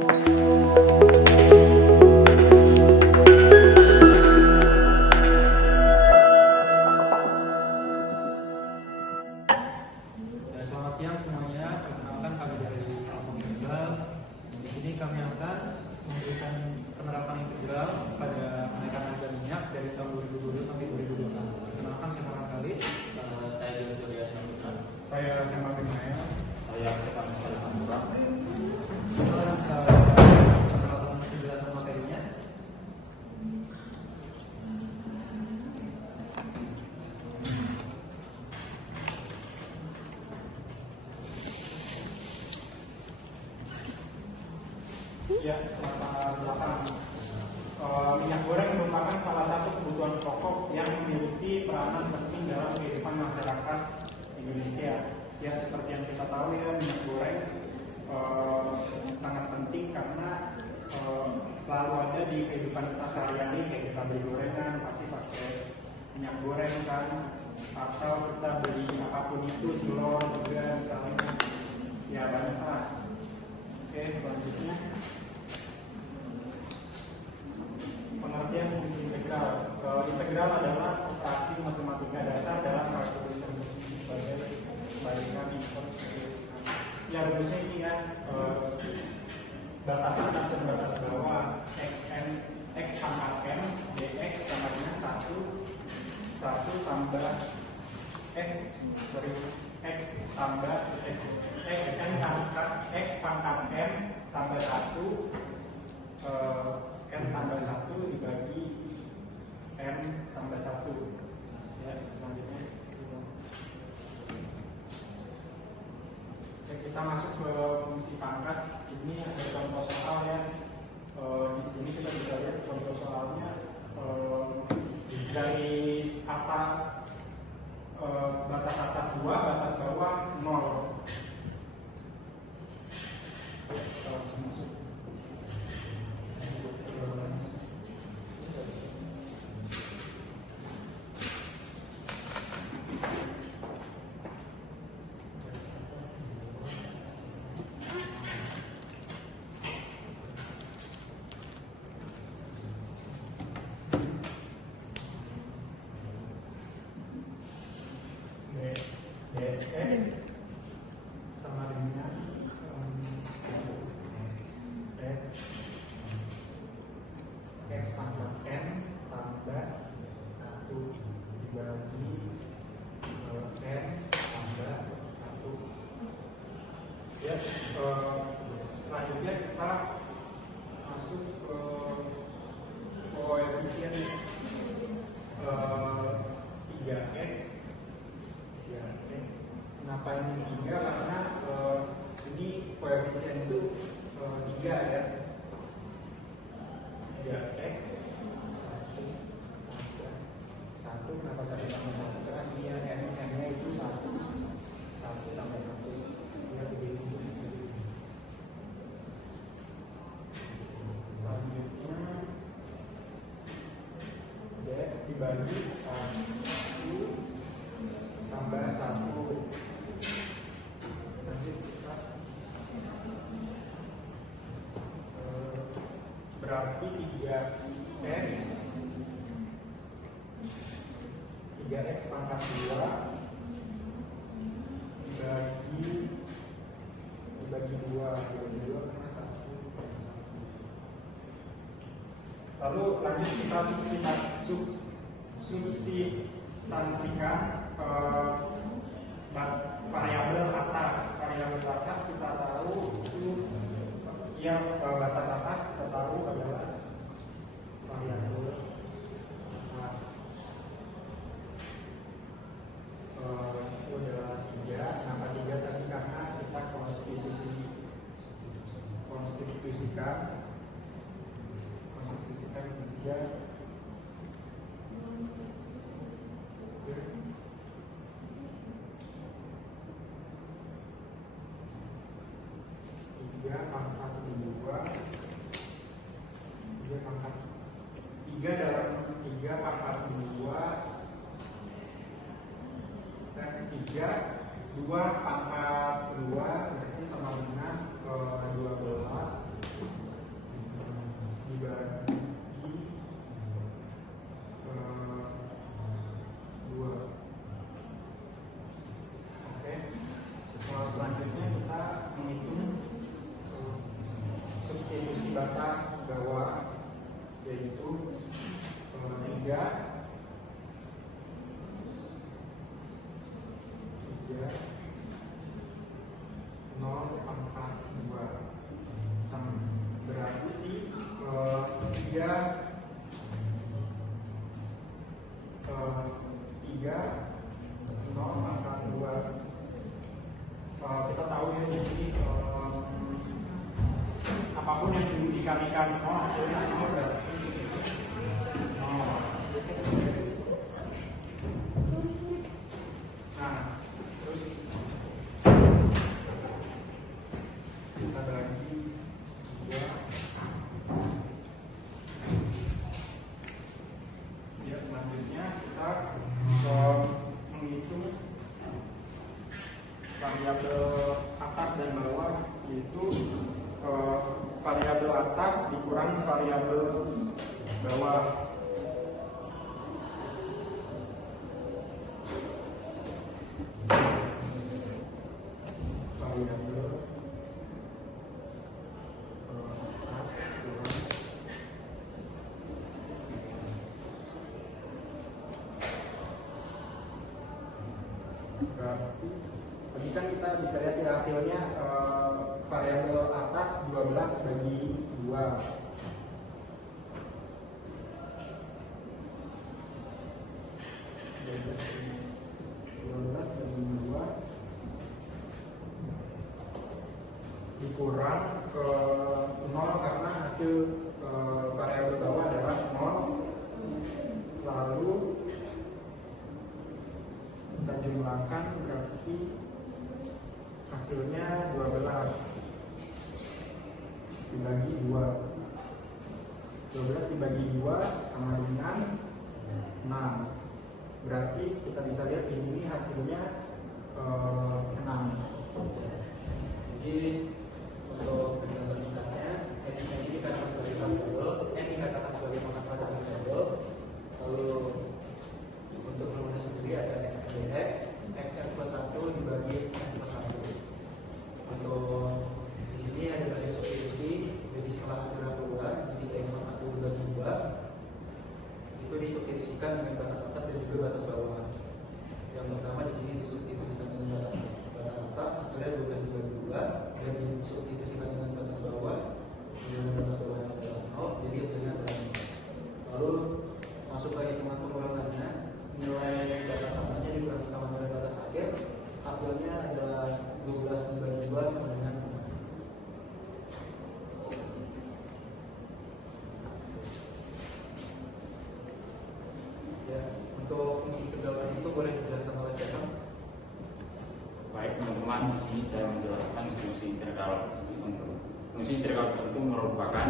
Selamat siang semuanya, perkenalkan kami dari Kelompok Integral. Di sini kami akan memberikan penerapan integral pada kenaikan harga minyak dari tahun 2020 sampai 2026. Perkenalkan saya Farhan Kalis. Saya Yusurian Saputra. Saya Sema Binaya. Saya Stefan Saputra. Perkenalkan penjelasan materinya. Ya, minyak goreng merupakan salah satu kebutuhan pokok yang memiliki peranan penting dalam kehidupan masyarakat Indonesia. Ya, seperti yang kita tahu ya, minyak goreng sangat penting karena selalu ada di kehidupan kita sehari-hari. Kayak kita beli gorengan pasti pakai minyak goreng kan, atau kita beli apapun itu, telur juga misalnya, ya banyak lah. Oke, selanjutnya pengertian fungsi integral. Integral adalah operasi matematika dasar dalam kalkulus sebagai kebalikan impor. Ya, rumusnya ini ya, batas atas dan batas bawah x pangkat n dx sama dengan 1 tambah x tambah x pangkat n tambah 1 n tambah 1 dibagi n tambah 1. Ya, selanjutnya kita masuk ke fungsi pangkat. Ini ada contoh soal ya. Di sini kita bisa lihat contoh soalnya. Garis apa, batas atas 2, batas bawah 0. Kita langsung masuk. dx sama dengan x pangkat n tambah 1 dibagi n tambah 1. Ya, selanjutnya kita masuk ke koefisien 3x. Kenapa ini 3? Karena ini koefisien itu 3 ya. 3x 1 kenapa 1 tambah 1? Karena ini n-nya itu 1 tambah 1 ya, begitu. Selanjutnya dx dibagi 1 tambah 1. Berarti 3x pangkat 2 dibagi 2 karena 1. Lalu lanjut kita substitusikan variabel atas. Variabel atas kita tahu itu yang batas atas kita tahu adalah variabel atas. Itu adalah 3. Kenapa 3 tadi? Karena kita konstitusikan 3 pangkat 2 3 dalam 3 pangkat 2 pangkat 2 berarti sama dengan 12 selanjutnya kita menghitung substitusi batas bawah, yaitu 3 0, 4, 2 sama, berarti 3 0, 4, 2. Kita tahu ya di sini apapun yang dikalikan hasilnya berarti 0. Nah, terus kita bagi 2. Ya, selanjutnya kita menghitung variabel atas dan bawah, yaitu variabel atas dikurang variabel bawah. Variabel atas kurang berarti tadi kan kita bisa lihat di hasilnya variabel atas 12 bagi 2. 12 bagi 2 dikurang ke 0 karena hasil variabel bawah adalah 0, lalu kita jumlahkan, berarti hasilnya 12 dibagi 2. 12 dibagi 2 sama dengan 6. Berarti kita bisa lihat di sini hasilnya 6. Jadi untuk penjelasan singkatnya, x ini dikatakan sebagai variabel, n dikatakan sebagai pangkat pada variabel. Lalu untuk rumusnya sendiri ada x kali x, xn plus 1 dibagi n plus 1. Untuk di sini ada substitusi, jadi setelah hasilnya keluar, jadi x 1 dibagi 2 itu disubstitusikan dengan batas atas dan juga batas bawah. Yang pertama di sini disubstitusikan dengan batas atas, hasilnya 12 dibagi 2, dan disubstitusikan dengan batas bawah yang adalah 0, jadi hasilnya adalah 0. Lalu masuk ke hitungan pengulangannya, nilai batas atasnya dikurangi sama nilai batas akhir, hasilnya adalah 12 dibagi 2 sama dengan 6. Ya, untuk fungsi kegawalan itu boleh dijelaskan oleh Stefan? Baik teman-teman, ini saya menjelaskan fungsi integral tertentu. Fungsi integral tertentu merupakan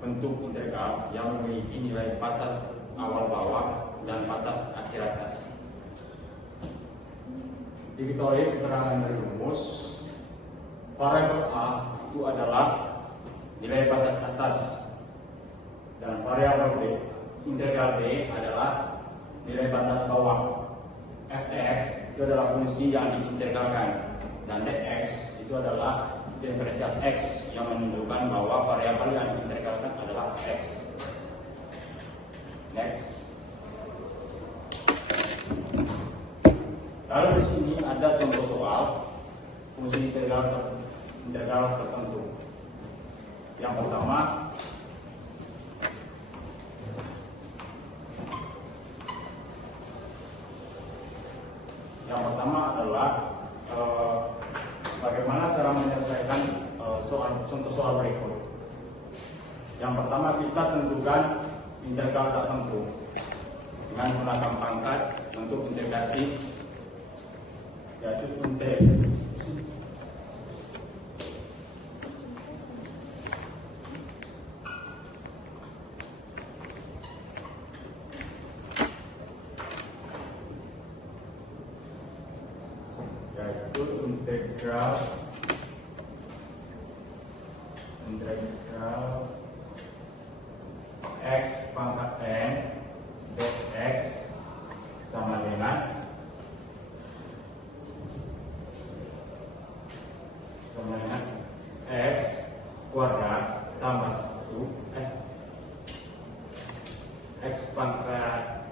bentuk integral yang memiliki nilai batas awal bawah dan batas akhir atas. Diketahui keterangan dari rumus, variabel A itu adalah nilai batas atas dan variabel B, integral B adalah nilai batas bawah. Fx itu adalah fungsi yang diintegralkan dan dx itu adalah diferensial x yang menunjukkan bahwa variabel yang diintegralkan adalah x. Next. Lalu di sini ada contoh soal fungsi integral tertentu. Yang pertama, adalah bagaimana cara menyelesaikan contoh soal berikut. Yang pertama, kita tentukan integral tertentu dengan menggunakan pangkat untuk integrasi, yaitu integral x pangkat n dx sama dengan kuadrat tambah 1 X pangkat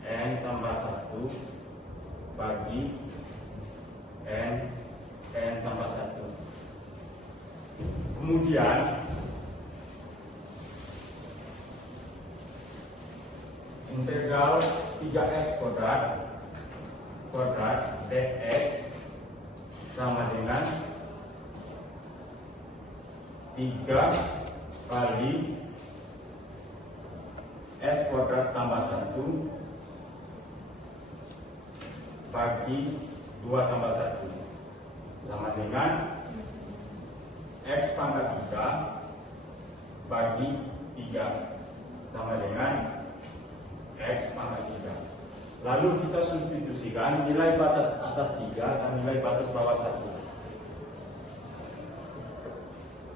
N tambah 1 bagi N tambah 1. Kemudian integral 3x kuadrat dx sama dengan 3 kali s kuadrat tambah 1 bagi 2 tambah 1 sama dengan x pangkat 3 bagi 3 sama dengan x pangkat 3. Lalu kita substitusikan nilai batas atas 3 dan nilai batas bawah 1.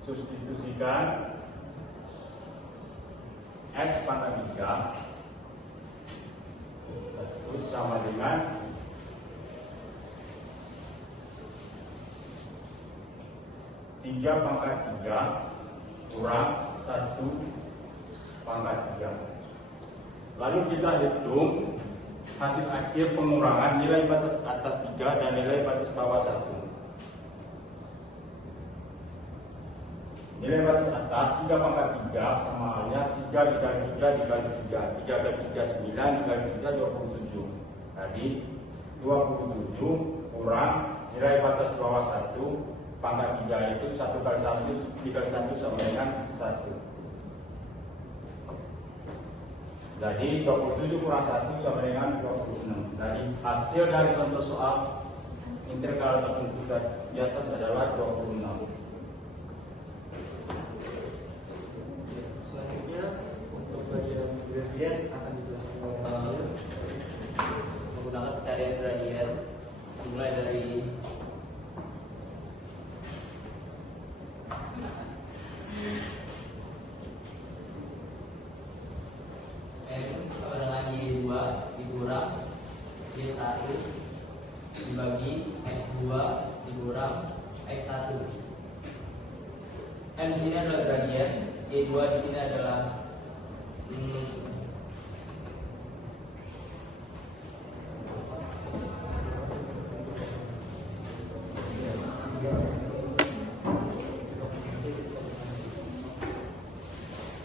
Substitusikan x pangkat 3 sama dengan 3 pangkat 3 kurang 1 pangkat 3. Lalu kita hitung hasil akhir pengurangan nilai batas atas 3 dan nilai batas bawah 1. Nilai batas atas 3 pangkat 3 sama halnya 3 dikali 3 dikali 3. 3 kali 3 9 dikali 3 27. Jadi 27 kurang nilai batas bawah 1 pangkat 3 itu 1 kali 1 dikali 1 sama dengan 1. Jadi 27 kurang 1 sama dengan 26. Jadi hasil dari contoh soal integral tertentu di atas adalah 26. Selanjutnya untuk bagian gradien akan dijelaskan oleh menggunakan pencarian gradien dimulai dari M sama dengan Y2 dikurang Y1 dibagi X2 dikurang X1. M di sini adalah gradien, Y2 di sini adalah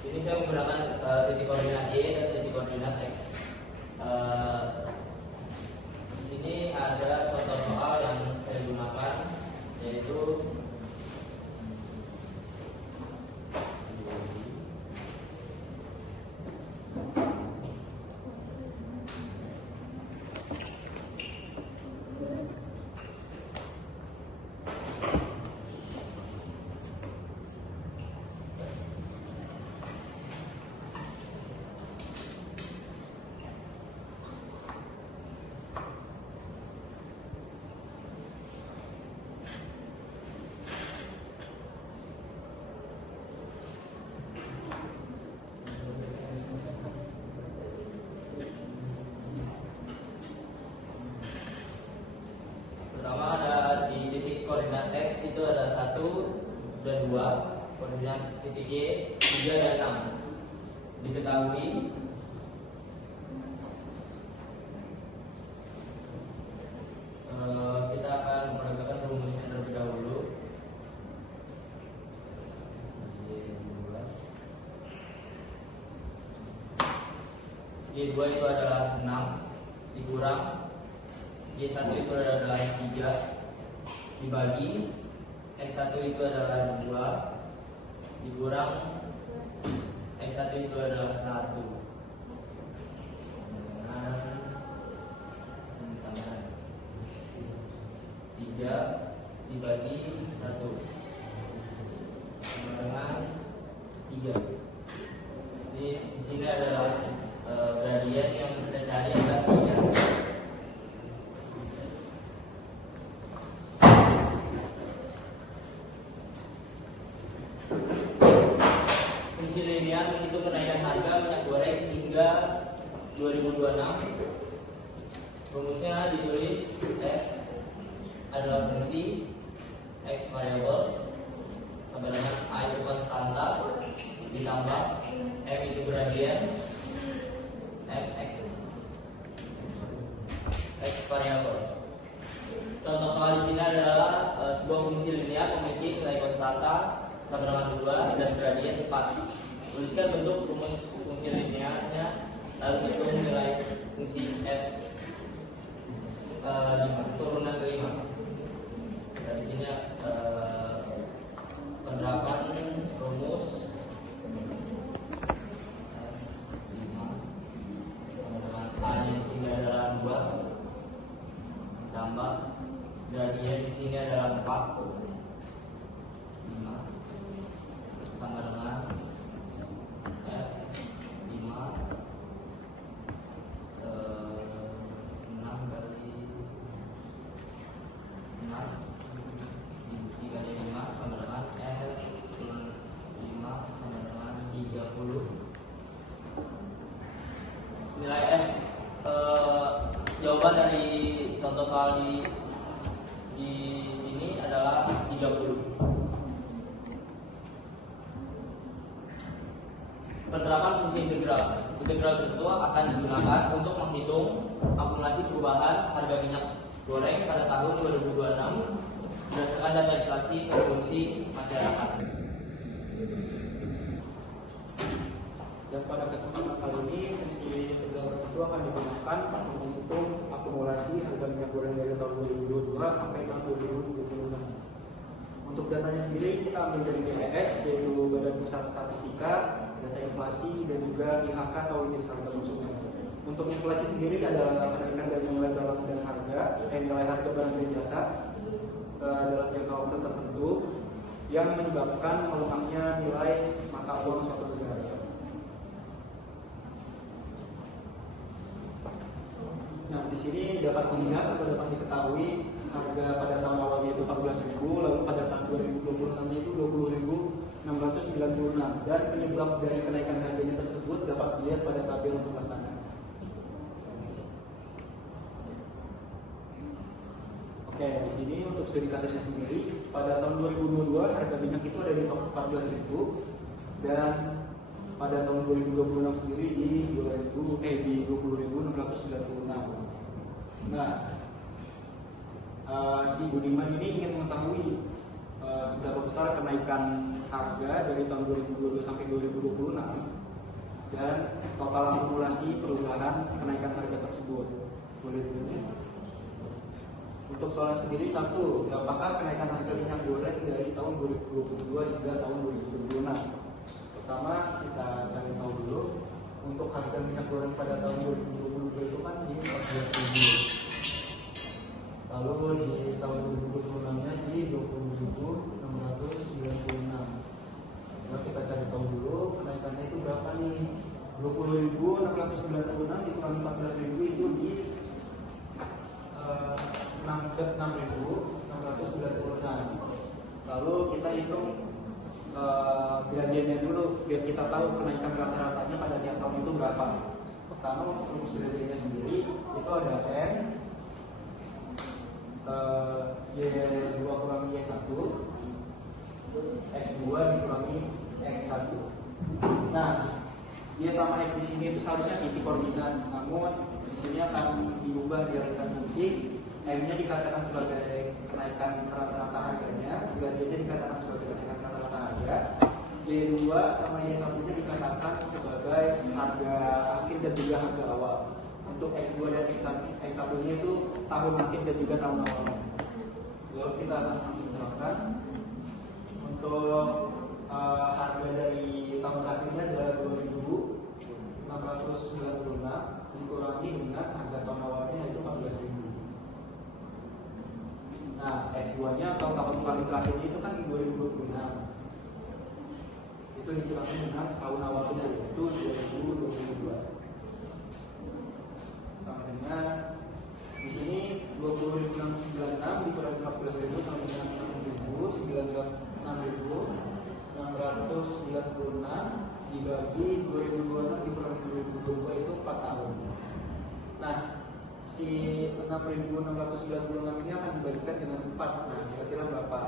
ini saya menggunakan titik koordinat Y dan titik koordinat X. Di sini ada contoh soal yang saya gunakan, yaitu pertama ada di titik koordinat X itu ada 1 dan 2, koordinat titik Y 3 dan 6. Diketahui kita akan menegakkan rumusnya terlebih dahulu. Y2 itu adalah 6 dikurang Y1 itu adalah 3 dibagi X1 itu adalah 2 dikurang X1 itu adalah 1 dengan 3 dibagi 1 sama dengan 3. Jadi di sini adalah gradien yang kita cari adalah 3. Fungsi linear menghitung kenaikan harga minyak goreng hingga 2026. Rumusnya ditulis F adalah fungsi X variabel sampai dengan A itu ditambah M itu gradien X variabel. Contoh soal di sini adalah sebuah fungsi linear memiliki nilai konstanta sama dengan 2 dan gradien 4. Tuliskan bentuk rumus fungsi linearnya, lalu hitung nilai fungsi f 5 turunan ke 5. Dan di sini penerapan rumus A-nya di sini adalah 2 tambah gradien di sini adalah 4 5 sama dengan F 5 6 kali 6 dikali 5 sama dengan F 5 sama dengan 30. Nilai F jawaban dari contoh soal di sini adalah 30. Penerapan fungsi integral. Integral itu akan digunakan untuk menghitung akumulasi perubahan harga minyak goreng pada tahun 2026 berdasarkan data inflasi konsumsi masyarakat. Dan pada kesempatan kali ini fungsi integral itu akan digunakan untuk menghitung akumulasi harga minyak goreng dari tahun 2022 sampai tahun 2026. Untuk datanya sendiri kita ambil dari BPS, yaitu Badan Pusat Statistika, data inflasi dan juga IHK atau indeks harga konsumen. Untuk inflasi sendiri adalah kenaikan dari nilai barang dan harga, nilai harga barang dan jasa dalam jangka waktu tertentu yang menyebabkan melemahnya nilai mata uang suatu negara. Nah, di sini dapat dilihat atau dapat diketahui harga pada tahun awalnya itu 14.000, lalu pada tahun 2026 itu 20.696, dan penyebab dari kenaikan harganya tersebut dapat dilihat pada tabel sebelah kanan. Oke, di sini untuk studi kasusnya sendiri, pada tahun 2022 harga minyak itu ada di 14.000 dan pada tahun 2026 sendiri di 20.696. Nah, si Budiman ini ingin mengetahui seberapa besar kenaikan harga dari tahun 2022 sampai 2026 dan total akumulasi perubahan kenaikan harga tersebut. Boleh dilihat. Untuk soal sendiri satu, apakah kenaikan harga minyak goreng dari tahun 2022 hingga tahun 2026? Pertama, kita cari tahu dulu untuk harga minyak goreng pada tahun 2022 itu kan di 14.000. Lalu di tahun 2026-nya di 20.696. Nah, kita cari tahu dulu kenaikannya itu berapa nih? 20.696 dikurangi 14.000 itu di 6.696. Lalu kita hitung gradiennya dulu biar kita tahu kenaikan rata-ratanya pada tiap tahun itu berapa. Pertama, untuk rumus gradiennya sendiri itu ada M Y2 kurangi Y1 X2 dikurangi X1. Nah, Y sama X di sini itu seharusnya titik koordinat, namun di sini akan diubah dialihkan fungsi. M-nya dikatakan sebagai kenaikan rata-rata harganya, gradiennya dikatakan sebagai kenaikan rata-rata harga. Y2 sama Y1-nya dikatakan sebagai harga akhir dan juga harga awal. Untuk X2 dan X1-nya itu tahun akhir dan juga tahun awal. Lalu kita akan menentukan untuk harga dari tahun terakhirnya adalah 2.696 dikurangi dengan harga tahun awalnya yaitu 14.000. Nah, X2-nya atau tahun paling terakhirnya itu kan di 2026. Itu dikurangi dengan tahun awalnya yaitu 2022. Sama dengan di sini 20.696 dikurangi 14.000 sama dengan 6.696 dibagi 2026 dikurangi 2022 itu 4 tahun. Nah, si 6.696 ini akan dibagikan dengan 4. Nah, kira-kira berapa?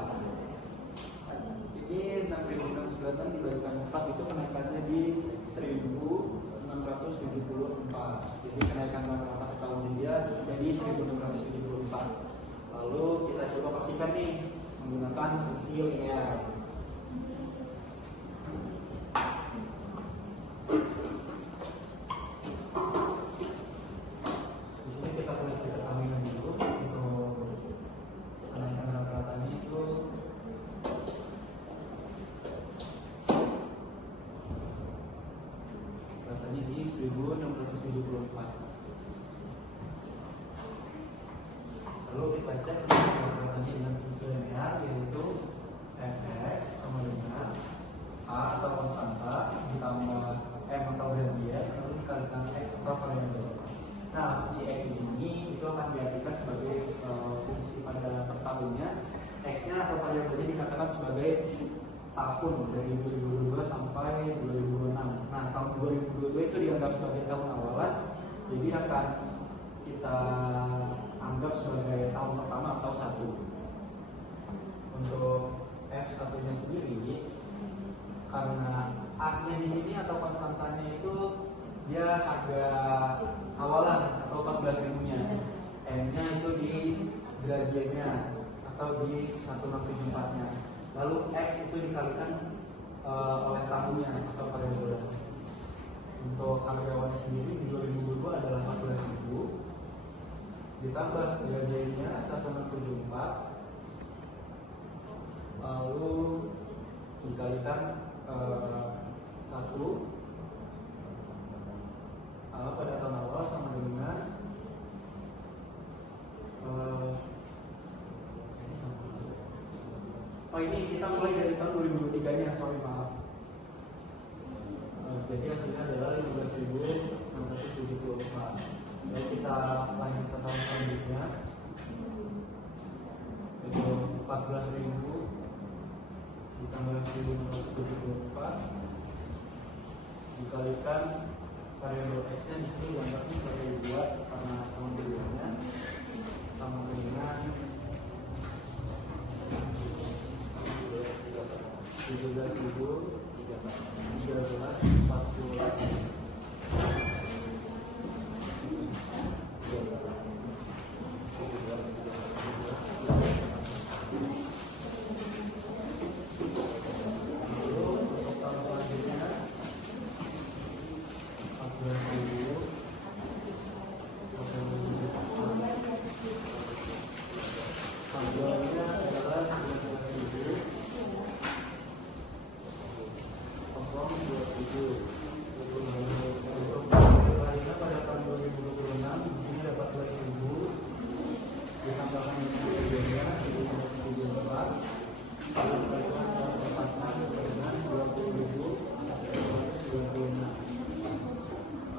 Ini 6.696 kelihatan dibalikan 4 itu kenaikannya di 1674. Jadi kenaikan rata-rata per tahunnya dia jadi 1674. Lalu kita coba pastikan nih menggunakan fungsi linear. Di sini kita tulis determinan dulu untuk kenaikan rata-ratanya itu katanya di 1674. Lalu kita cek rata-ratanya dengan fungsi linear, yaitu fx sama dengan a atau konstanta ditambah m atau gradien lalu dikalikan x atau variabel. Nah, fungsi x di sini itu akan diartikan sebagai fungsi pada per tahunnya. X-nya atau variabelnya dikatakan sebagai tahun dari 2022 sampai 2026. Nah, tahun 2022 itu dianggap sebagai tahun awalan, jadi akan kita anggap sebagai tahun pertama atau 1. Untuk F1-nya sendiri, karena A-nya di sini atau konstantanya itu dia harga awalan atau 14.000-nya, M-nya itu di gradiennya atau di 1674-nya. Lalu X itu dikalikan oleh tahunnya atau variabel. Untuk karyawannya sendiri di 2022 adalah 14.000 ditambah gradiennya 1674 lalu dikalikan 1 pada tahun awal sama dengan ini kita mulai dari tahun 2023 nya, sorry maaf. Jadi hasilnya adalah 15.674. Lalu kita lanjut ke tahun selanjutnya, itu 14.000 ditambah 1.674 dikalikan variabel x-nya di sini dianggapnya sebagai 2 karena tahun kedua sama dengan 17.340.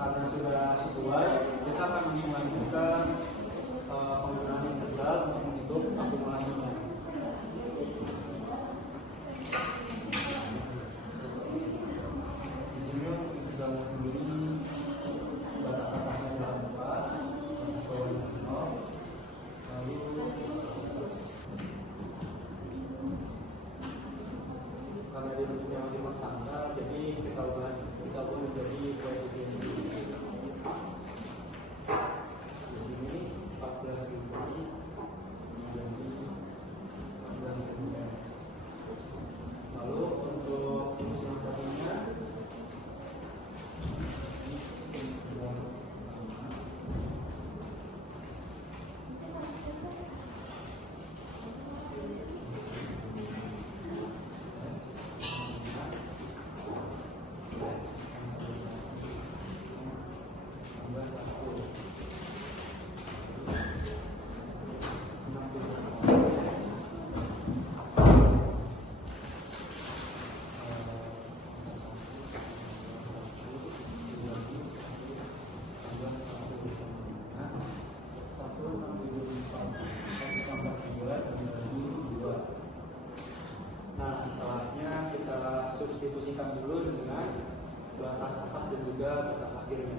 Karena sudah sesuai, kita akan melanjutkan penggunaan integral untuk menghitung akumulasinya. Di sini integral sendiri batas atasnya adalah 4, batas bawahnya 0. Lalu karena dia bentuknya masih standar, jadi kita ubah menjadi koefisiensi. Di sini 14.000 menjadi 14.000. Lalu untuk fungsi yang satunya substitusikan dulu dengan batas atas dan juga batas akhirnya.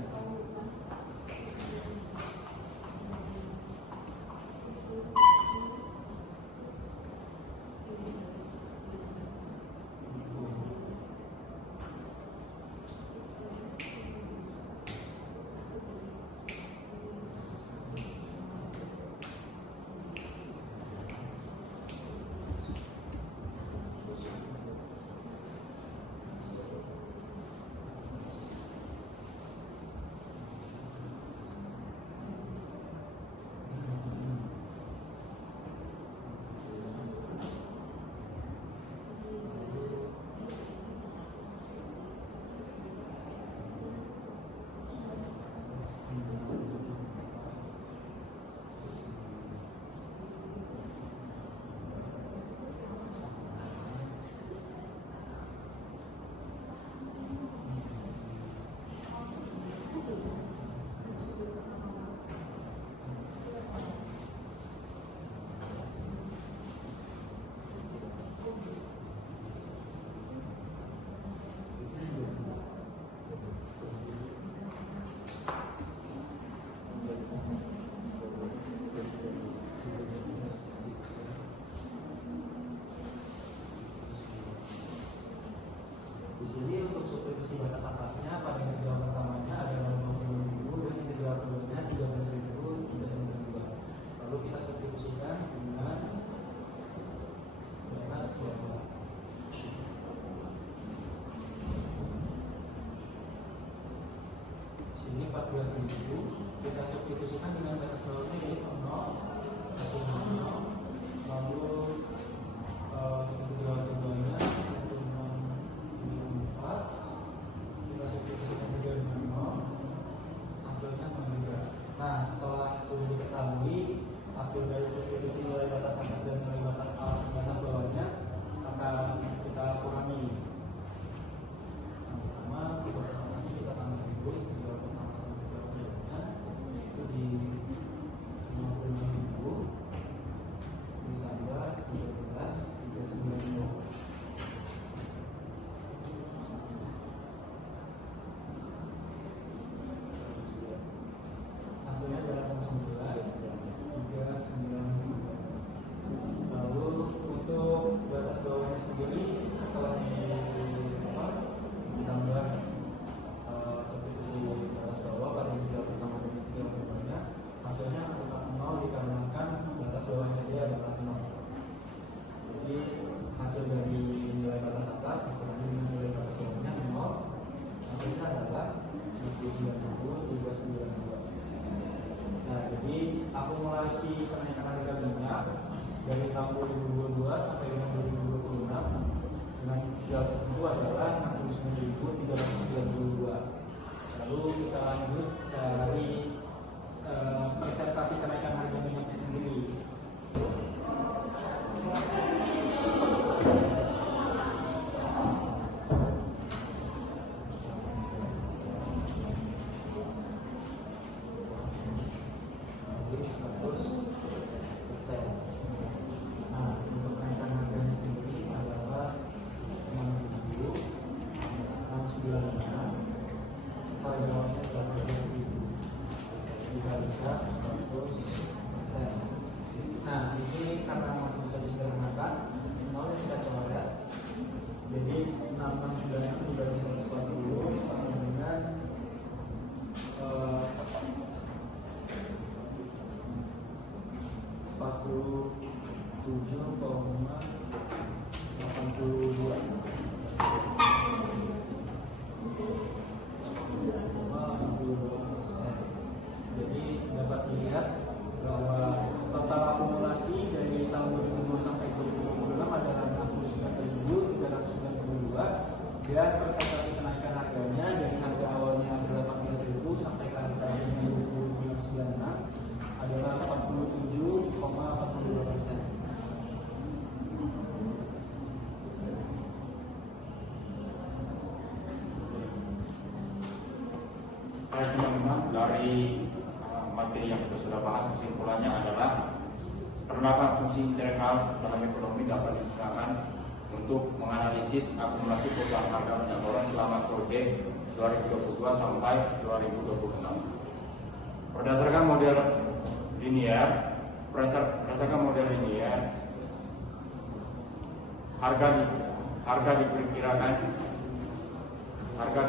Di sini untuk substitusi batas atasnya pada integral pertamanya adalah 20.000 dan integral keduanya 13.392. Lalu kita substitusikan dengan batas bawah. Di sini 14.000 kita substitusikan dengan batas bawahnya yaitu 0, hasil 0. Lalu integral keduanya yaitu 4, kita substitusikan juga dengan 0, hasilnya 0 juga. Nah, setelah sudah diketahui hasil dari substitusi nilai batas atas dan nilai batas bawahnya, maka kita kurangi. Yang pertama, di batas atasnya kita tambah dulu integral pertama sama integral keduanya itu di 50.000 ditambah 13.392. Hasilnya adalah 19.392. Lalu untuk batas bawahnya sendiri setelah ditambah substitusi batas bawah pada integral pertama dan integral keduanya, hasilnya tetap 0 dikarenakan batas bawahnya dia adalah 0. Jadi hasil dari nilai batas atas dikurangi dengan nilai batas bawahnya 0, hasilnya adalah 69.392. Nah, jadi akumulasi kenaikan harga minyak dari tahun 2022 sampai dengan 2026 dengan delta tertentu adalah 69.392. Lalu kita lanjut dari presentasi kenaikan harga minyaknya sendiri. Ini 100%. Nah, untuk kenaikan harganya sendiri adalah 6.696. Harga bawahnya 100.000. Dikalikan 100%. Nah, di sini karena masih bisa disederhanakan, nolnya kita coret. Jadi 696 dibagi 140 sama dengan 47,82. Jadi dapat dilihat bahwa total akumulasi dari tahun 2020 sampai 2026 adalah 69.392 dan persentase kenaikan harganya dari harga awalnya adalah 14.000 sampai ke harga yang 2096 adalah 47,42%. Baik teman-teman, dari materi yang kita sudah bahas kesimpulannya adalah penerapan fungsi integral dalam ekonomi dapat digunakan untuk menganalisis akumulasi perubahan harga minyak goreng selama periode 2022 sampai 2026. Berdasarkan model linear, harga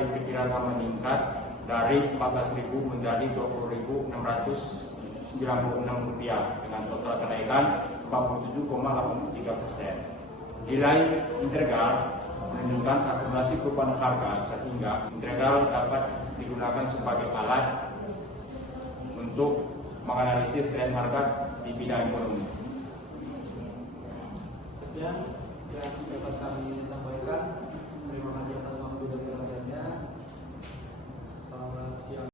diperkirakan meningkat dari 14.000 menjadi 20.696 rupiah dengan total kenaikan 47,83%. Nilai integral menunjukkan akumulasi perubahan harga sehingga integral dapat digunakan sebagai alat untuk menganalisis tren harga di bidang ekonomi. Sekian yang dapat kami sampaikan. Terima kasih atas waktu dan perhatiannya. Selamat siang.